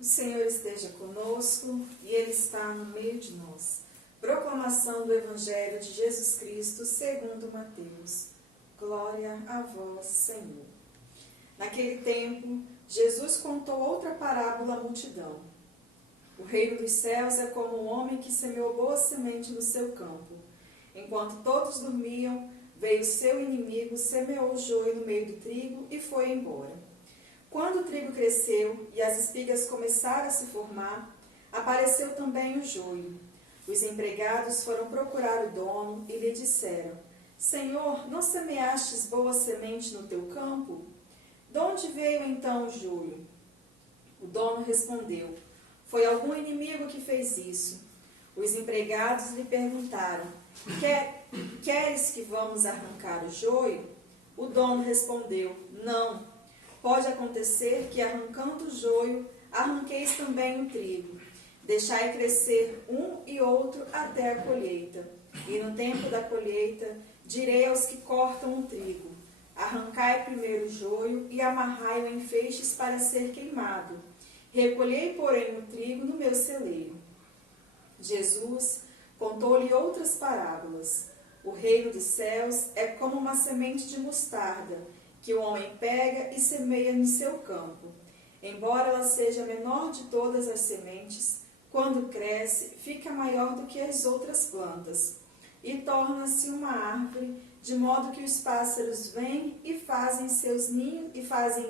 O Senhor esteja conosco e Ele está no meio de nós. Proclamação do Evangelho de Jesus Cristo segundo Mateus. Glória a vós, Senhor. Naquele tempo, Jesus contou outra parábola à multidão. O reino dos céus é como um homem que semeou boa semente no seu campo. Enquanto todos dormiam, veio seu inimigo, semeou o joio no meio do trigo e foi embora. Quando o trigo cresceu e as espigas começaram a se formar, apareceu também o joio. Os empregados foram procurar o dono e lhe disseram: Senhor, não semeastes boa semente no teu campo? De onde veio então o joio? O dono respondeu: Foi algum inimigo que fez isso. Os empregados lhe perguntaram: Queres que vamos arrancar o joio? O dono respondeu: Não. Pode acontecer que, arrancando o joio, arranqueis também o trigo. Deixai crescer um e outro até a colheita. E no tempo da colheita, direi aos que cortam o trigo: Arrancai primeiro o joio e amarrai-o em feixes para ser queimado. Recolhei, porém, o trigo no meu celeiro. Jesus contou-lhe outras parábolas. O reino dos céus é como uma semente de mostarda, que o homem pega e semeia no seu campo. Embora ela seja a menor de todas as sementes, quando cresce, fica maior do que as outras plantas, e torna-se uma árvore, de modo que os pássaros vêm e fazem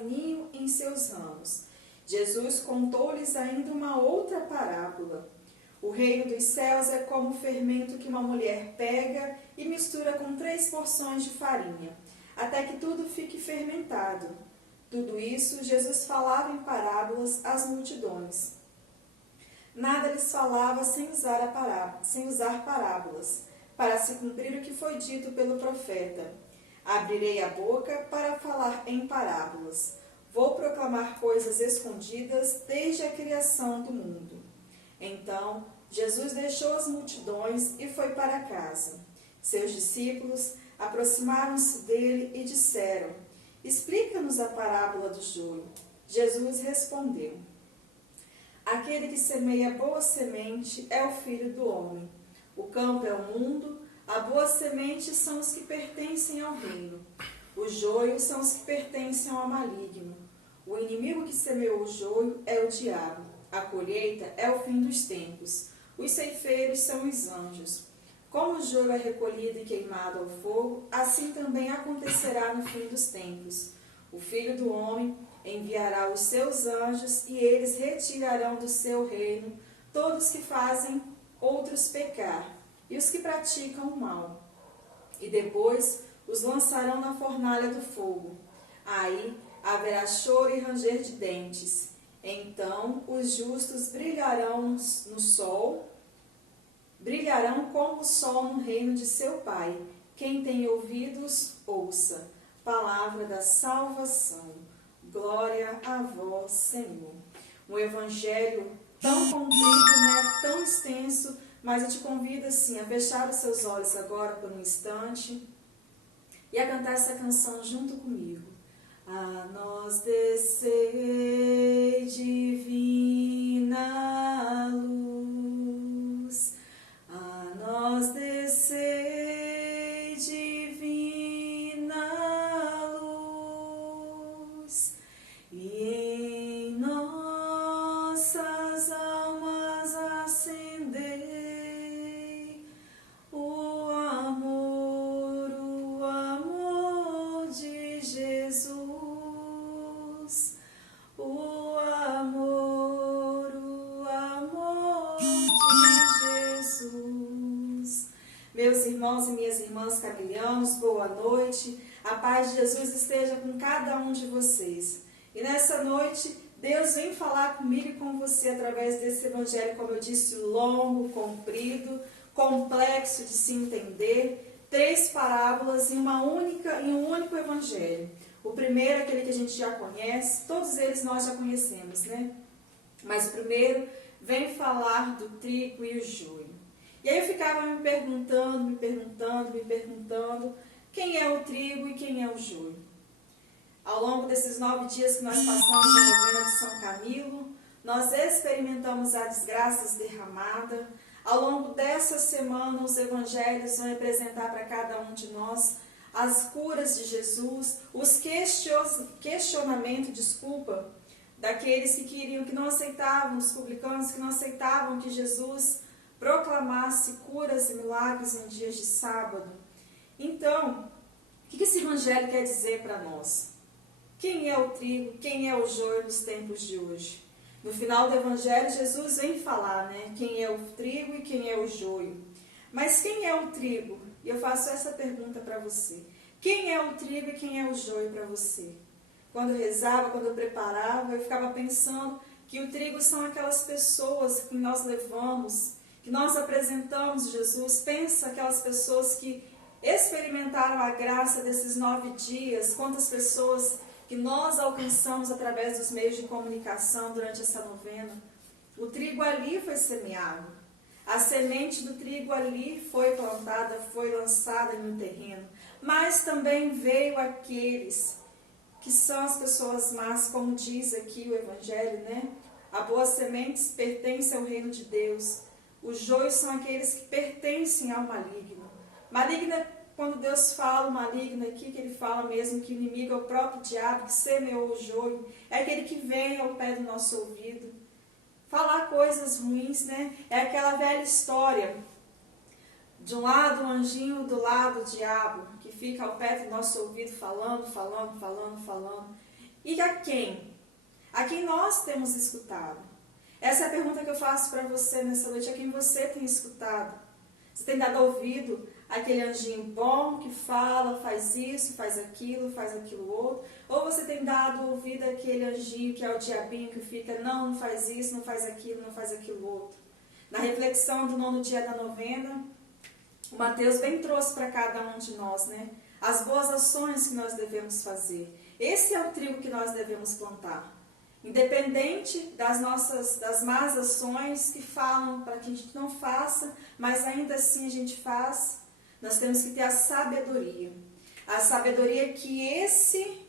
ninho em seus ramos. Jesus contou-lhes ainda uma outra parábola. O reino dos céus é como o fermento que uma mulher pega e mistura com 3 porções de farinha, até que tudo fique fermentado. Tudo isso Jesus falava em parábolas às multidões. Nada lhes falava sem usar parábolas, para se cumprir o que foi dito pelo profeta: Abrirei a boca para falar em parábolas. Vou proclamar coisas escondidas desde a criação do mundo. Então, Jesus deixou as multidões e foi para casa. Seus discípulos aproximaram-se dele e disseram: Explica-nos a parábola do joio. Jesus respondeu: Aquele que semeia boa semente é o Filho do homem. O campo é o mundo, a boa semente são os que pertencem ao reino. Os joios são os que pertencem ao maligno. O inimigo que semeou o joio é o diabo. A colheita é o fim dos tempos. Os ceifeiros são os anjos. Como o joio é recolhido e queimado ao fogo, assim também acontecerá no fim dos tempos. O Filho do Homem enviará os seus anjos e eles retirarão do seu reino todos que fazem outros pecar e os que praticam o mal. E depois os lançarão na fornalha do fogo. Aí haverá choro e ranger de dentes. Então os justos brilharão como o sol no reino de seu Pai. Quem tem ouvidos, ouça. Palavra da salvação. Glória a vós, Senhor. Um evangelho tão comprido, tão extenso, mas eu te convido assim a fechar os seus olhos agora por um instante e a cantar essa canção junto comigo. A nós descei, divina luz. A nós descei, divina luz, e em nossas almas acendei o amor de Jesus, o amor de Jesus. Meus irmãos e minhas irmãs carmelianos, boa noite. A paz de Jesus esteja com cada um de vocês. E nessa noite, Deus vem falar comigo e com você através desse evangelho, como eu disse, longo, comprido, complexo de se entender. 3 parábolas em um único evangelho. O primeiro, aquele que a gente já conhece, todos eles nós já conhecemos, né? Mas o primeiro vem falar do trigo e o joio. E aí eu ficava me perguntando, quem é o trigo e quem é o joio? Ao longo desses 9 dias que nós passamos na novena de São Camilo, nós experimentamos a desgraça derramada. Ao longo dessa semana, os evangelhos vão apresentar para cada um de nós as curas de Jesus, os questionamentos, daqueles que queriam, que não aceitavam, os publicanos que não aceitavam que Jesus proclamasse curas e milagres em dias de sábado. Então, o que esse evangelho quer dizer para nós? Quem é o trigo, quem é o joio nos tempos de hoje? No final do evangelho, Jesus vem falar, né? Quem é o trigo e quem é o joio. Mas quem é o trigo? E eu faço essa pergunta para você. Quem é o trigo e quem é o joio para você? Quando eu rezava, quando eu preparava, eu ficava pensando que o trigo são aquelas pessoas que nós levamos, que nós apresentamos Jesus. Pensa aquelas pessoas que experimentaram a graça desses 9 dias, quantas pessoas que nós alcançamos através dos meios de comunicação durante essa novena. O trigo ali foi semeado. A semente do trigo ali foi plantada, foi lançada em um terreno. Mas também veio aqueles que são as pessoas más, como diz aqui o Evangelho, né? A boa semente pertence ao reino de Deus. Os joios são aqueles que pertencem ao maligno. Maligno é quando Deus fala o maligno aqui, que ele fala mesmo que o inimigo é o próprio diabo que semeou o joio. É aquele que vem ao pé do nosso ouvido falar coisas ruins, né? É aquela velha história. De um lado o anjinho, do lado o diabo, que fica ao pé do nosso ouvido falando. E a quem? A quem nós temos escutado? Essa é a pergunta que eu faço para você nessa noite. A quem você tem escutado? Você tem dado ouvido àquele anjinho bom que fala, faz isso, faz aquilo outro? Ou você tem dado ouvido àquele anjinho que é o diabinho que fica, não faz isso, não faz aquilo outro? Na reflexão do 9º dia da novena, o Mateus bem trouxe para cada um de nós, né? As boas ações que nós devemos fazer. Esse é o trigo que nós devemos plantar. Independente das más ações que falam para que a gente não faça, mas ainda assim a gente faz, nós temos que ter a sabedoria. A sabedoria que esse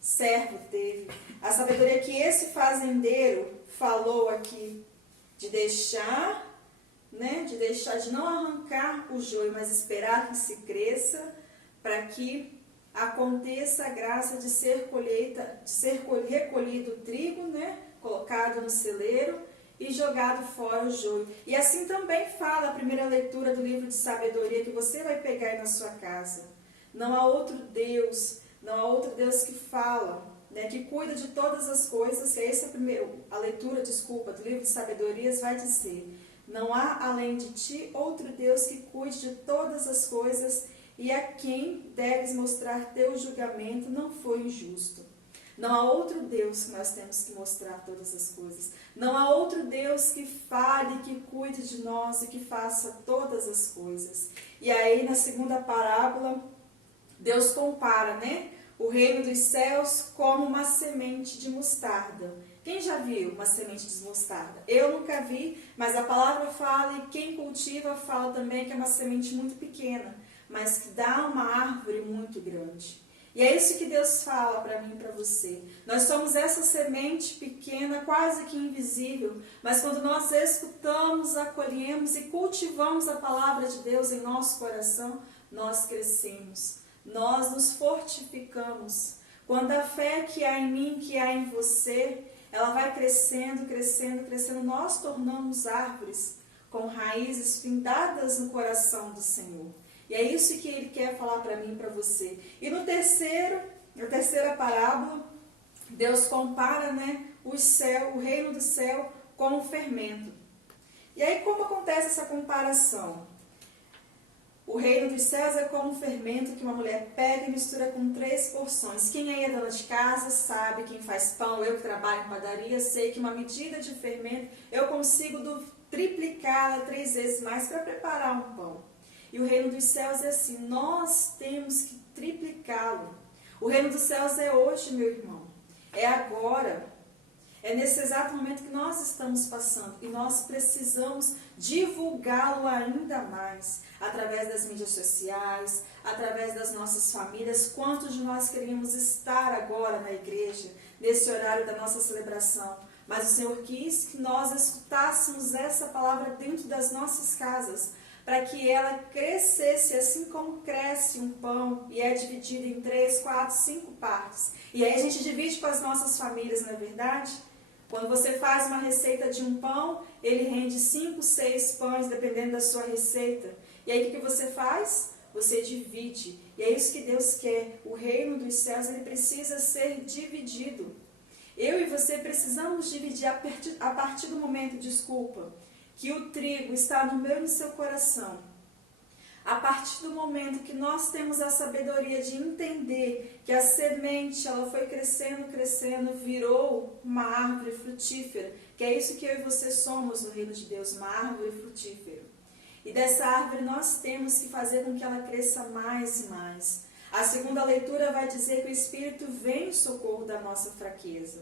servo teve, a sabedoria que esse fazendeiro falou aqui, de deixar, de não arrancar o joio, mas esperar que se cresça, para que aconteça a graça de ser recolhido o trigo, né, colocado no celeiro e jogado fora o joio. E assim também fala a primeira leitura do livro de sabedoria que você vai pegar aí na sua casa. Não há outro Deus que fala, né, que cuida de todas as coisas. Essa é a leitura do livro de sabedorias vai dizer: não há além de ti outro Deus que cuide de todas as coisas, e a quem deves mostrar teu julgamento não foi injusto. Não há outro Deus que nós temos que mostrar todas as coisas. Não há outro Deus que fale, que cuide de nós e que faça todas as coisas. E aí, na segunda parábola, Deus compara, né, o reino dos céus como uma semente de mostarda. Quem já viu uma semente de mostarda? Eu nunca vi, mas a palavra fala, e quem cultiva fala também que é uma semente muito pequena, mas que dá uma árvore muito grande. E é isso que Deus fala para mim e para você. Nós somos essa semente pequena, quase que invisível, mas quando nós escutamos, acolhemos e cultivamos a palavra de Deus em nosso coração, nós crescemos, nós nos fortificamos. Quando a fé que há em mim, que há em você, ela vai crescendo, nós tornamos árvores com raízes findadas no coração do Senhor. E é isso que ele quer falar para mim e para você. E na terceira parábola, Deus compara, né, o reino do céu com o fermento. E aí como acontece essa comparação? O reino dos céus é como um fermento que uma mulher pega e mistura com 3 porções. Quem aí é dona de casa sabe, quem faz pão, eu que trabalho em padaria, sei que uma medida de fermento eu consigo triplicá-la 3 vezes mais para preparar um pão. E o reino dos céus é assim, nós temos que triplicá-lo. O reino dos céus é hoje, meu irmão, é agora. É nesse exato momento que nós estamos passando e nós precisamos divulgá-lo ainda mais, através das mídias sociais, através das nossas famílias. Quantos de nós queríamos estar agora na igreja, nesse horário da nossa celebração, mas o Senhor quis que nós escutássemos essa palavra dentro das nossas casas, para que ela crescesse assim como cresce um pão e é dividido em 3, 4, 5 partes. E aí a gente divide com as nossas famílias, não é verdade? Quando você faz uma receita de um pão, ele rende 5, 6 pães, dependendo da sua receita. E aí o que você faz? Você divide. E é isso que Deus quer. O reino dos céus, ele precisa ser dividido. Eu e você precisamos dividir a partir do momento, que o trigo está no meu e no seu coração. A partir do momento que nós temos a sabedoria de entender que a semente, ela foi crescendo, crescendo, virou uma árvore frutífera, que é isso que eu e você somos no reino de Deus, uma árvore frutífera. E dessa árvore nós temos que fazer com que ela cresça mais e mais. A segunda leitura vai dizer que o Espírito vem em socorro da nossa fraqueza.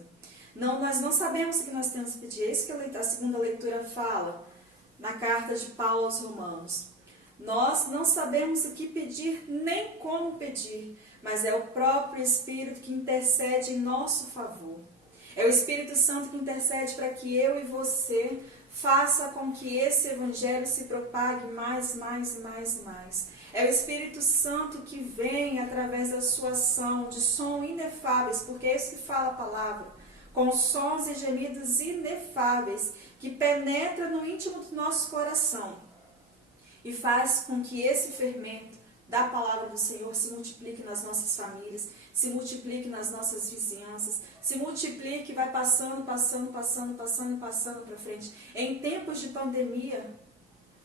Nós não sabemos o que nós temos que pedir. É isso que a segunda leitura fala na carta de Paulo aos Romanos. Nós não sabemos o que pedir, nem como pedir, mas é o próprio Espírito que intercede em nosso favor. É o Espírito Santo que intercede para que eu e você faça com que esse Evangelho se propague mais. É o Espírito Santo que vem através da sua ação, de som inefáveis, porque é isso que fala a palavra, com sons e gemidos inefáveis, que penetra no íntimo do nosso coração e faz com que esse fermento da palavra do Senhor se multiplique nas nossas famílias, se multiplique nas nossas vizinhanças, se multiplique e vai passando para frente. Em tempos de pandemia,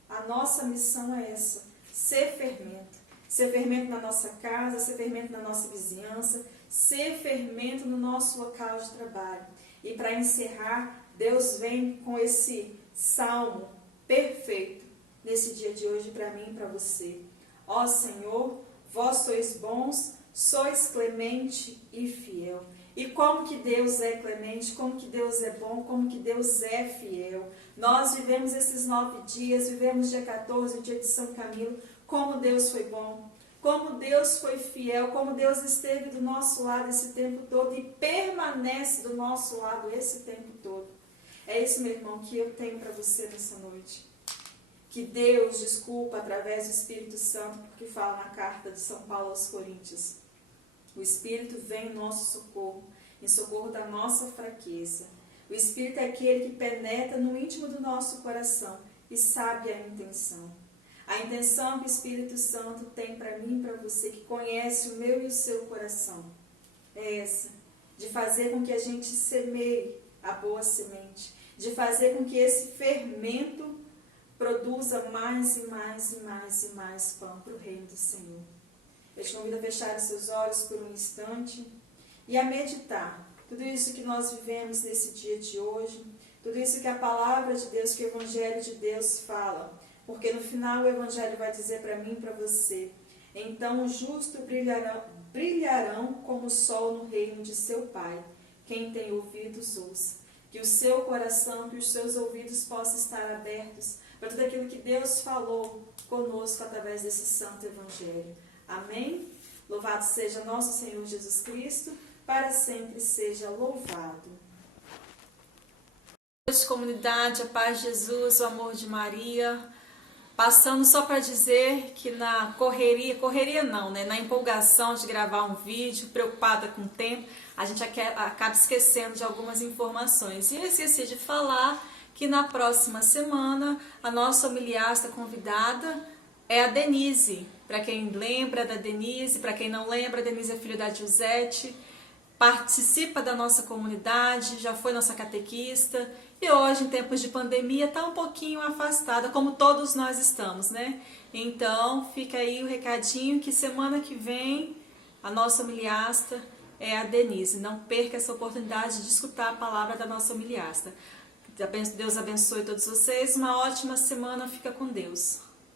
a nossa missão é essa, ser fermento na nossa casa, ser fermento na nossa vizinhança, ser fermento no nosso local de trabalho. E para encerrar, Deus vem com esse salmo perfeito nesse dia de hoje para mim e para você. Ó Senhor, vós sois bons, sois clemente e fiel. E como que Deus é clemente, como que Deus é bom, como que Deus é fiel. Nós vivemos esses 9 dias, vivemos dia 14, o dia de São Camilo, como Deus foi bom, como Deus foi fiel, como Deus esteve do nosso lado esse tempo todo e permanece do nosso lado esse tempo todo. É isso, meu irmão, que eu tenho para você nessa noite. Que Deus desculpa através do Espírito Santo, porque fala na carta de São Paulo aos Coríntios. O Espírito vem em nosso socorro, em socorro da nossa fraqueza. O Espírito é aquele que penetra no íntimo do nosso coração e sabe a intenção. A intenção que o Espírito Santo tem para mim e para você, que conhece o meu e o seu coração, é essa, de fazer com que a gente semeie a boa semente, de fazer com que esse fermento produza mais pão para o reino do Senhor. Eu te convido a fechar os seus olhos por um instante e a meditar tudo isso que nós vivemos nesse dia de hoje, tudo isso que a palavra de Deus, que o Evangelho de Deus fala, porque no final o Evangelho vai dizer para mim e para você: então os justos brilharão como o sol no reino de seu Pai. Quem tem ouvidos, ouça. Que o seu coração, que os seus ouvidos possam estar abertos para tudo aquilo que Deus falou conosco através desse santo Evangelho. Amém? Louvado seja nosso Senhor Jesus Cristo, para sempre seja louvado. Comunidade, a paz de Jesus, o amor de Maria. Passando só para dizer que na correria não, né? Na empolgação de gravar um vídeo, preocupada com o tempo, a gente acaba esquecendo de algumas informações. E eu esqueci de falar que na próxima semana a nossa homiliasta convidada é a Denise. Para quem lembra da Denise, para quem não lembra, a Denise é filha da Giuseppe, participa da nossa comunidade, já foi nossa catequista e hoje, em tempos de pandemia, está um pouquinho afastada, como todos nós estamos, né? Então, fica aí o recadinho que semana que vem a nossa homiliasta é a Denise. Não perca essa oportunidade de escutar a palavra da nossa homiliasta. Deus abençoe todos vocês, uma ótima semana, fica com Deus.